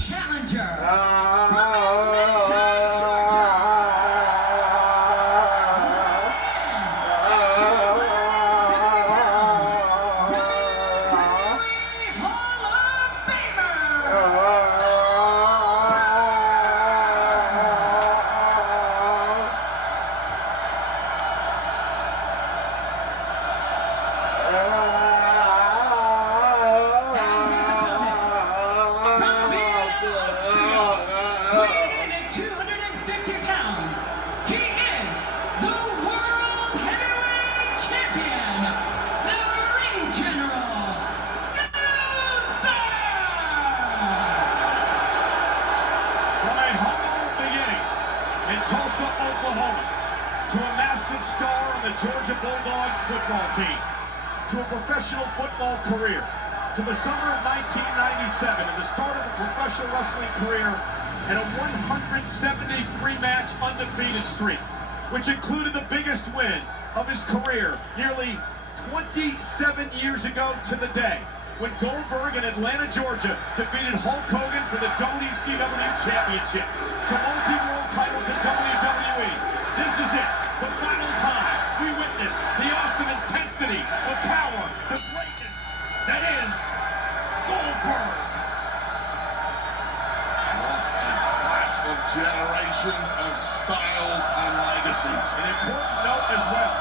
challenger from Atlanta, Georgia, WWE Hall of Famer. Weighing in at 250 pounds, he is the World Heavyweight Champion, the Ring General, Gunther! From a humble beginning in Tulsa, Oklahoma, to a massive star on the Georgia Bulldogs football team, to a professional football career, to the summer of 1997 and the start of a professional wrestling career and a 173-match undefeated streak, which included the biggest win of his career nearly 27 years ago to the day, when Goldberg in Atlanta, Georgia, defeated Hulk Hogan for the WCW Championship, to multi-world titles in WWE. This is it, the final time we witness the awesome intensity of power, the greatness that is Goldberg. Of generations of styles and legacies. An important note as well.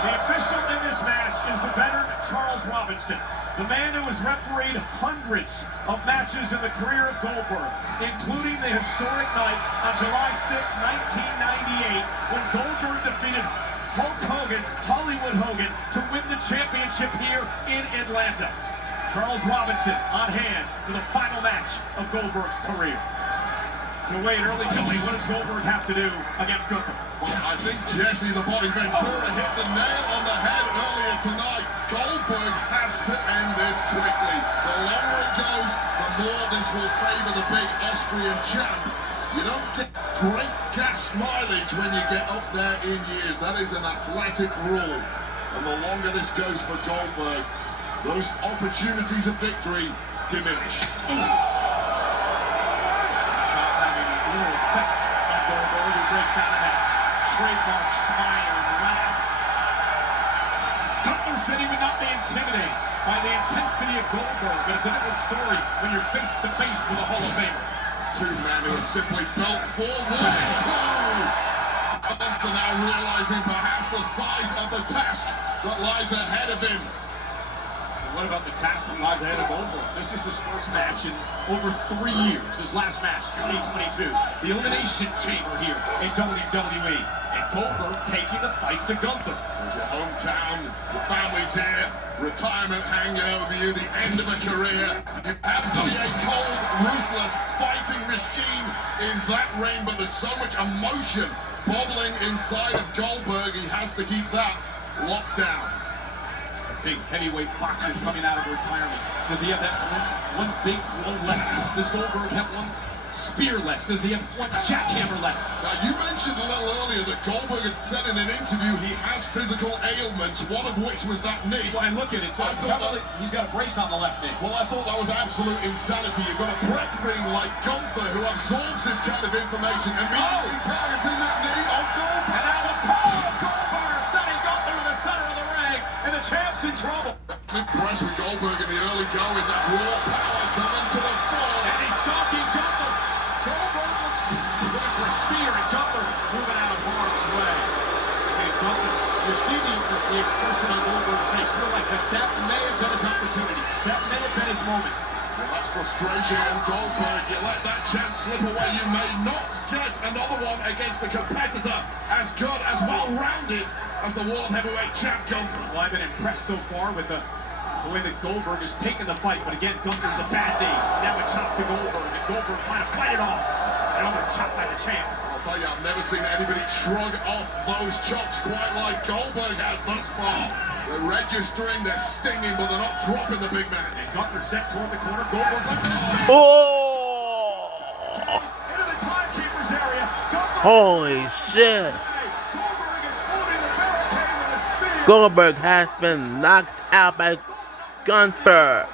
The official in this match is the veteran Charles Robinson, the man who has refereed hundreds of matches in the career of Goldberg, including the historic night on July 6, 1998, when Goldberg defeated Hulk Hogan, Hollywood Hogan, to win the championship here in Atlanta. Charles Robinson on hand for the final match of Goldberg's career. So wait, early Joey, what does Goldberg have to do against Gunther? Well, I think Jesse the Body Ventura hit the nail on the head earlier tonight. Goldberg has to end this quickly. The longer it goes, the more this will favor the big Austrian champ. You don't get great gas mileage when you get up there in years. That is an athletic rule. And the longer this goes for Goldberg, those opportunities of victory diminish. Effect on Goldberg, who breaks out of that trademark smile and laugh. Gunther said he would not be intimidated by the intensity of Goldberg, but it's a different story when you're face to face with a Hall of Famer. Two men who are simply built for war. Gunther now realizing perhaps the size of the task that lies ahead of him. What about the task that lies ahead of Goldberg? This is his first match in over 3 years. His last match, 2022. The Elimination Chamber here in WWE. And Goldberg taking the fight to Gunther. There's your hometown, your family's here, retirement hanging over you, the end of a career. You have to be a cold, ruthless fighting machine in that ring, but there's so much emotion bubbling inside of Goldberg. He has to keep that locked down. Big heavyweight boxer coming out of retirement. Does he have that one big blow left? Does Goldberg have one spear left? Does he have one jackhammer left? Now, you mentioned a little earlier that Goldberg had said in an interview he has physical ailments, one of which was that knee. When I look at it, he's got a brace on the left knee. Well, I thought that was absolute insanity. You've got a prep thing like Gunther, who absorbs this kind of information, immediately targeting that knee of Goldberg. And now the power of Goldberg sending Gunther to the center of the ring, and the champ's in trouble. I'm impressed with Goldberg in the early going, that raw power coming to the fore. And he's stalking Gunther. Goldberg looking for a spear, and Gunther moving out of harm's way. And Gunther, you see the expression on Goldberg's face, realize that may have been his opportunity. That may have been his moment. Well, that's frustration on Goldberg. You let that chance slip away. You may not get another one against a competitor as good, as well-rounded as the World Heavyweight Champ Gunther. Well, I've been impressed so far with the way that Goldberg has taken the fight, but again, Gunther's the bad knee. Now a chop to Goldberg, and Goldberg trying to fight it off. Another chop by the champ. I'll tell you, I've never seen anybody shrug off those chops quite like Goldberg has thus far. They're registering, they're stinging, but they're not dropping the big man. And Gunther set toward the corner. Goldberg. Oh! Holy shit. Goldberg has been knocked out by Gunther.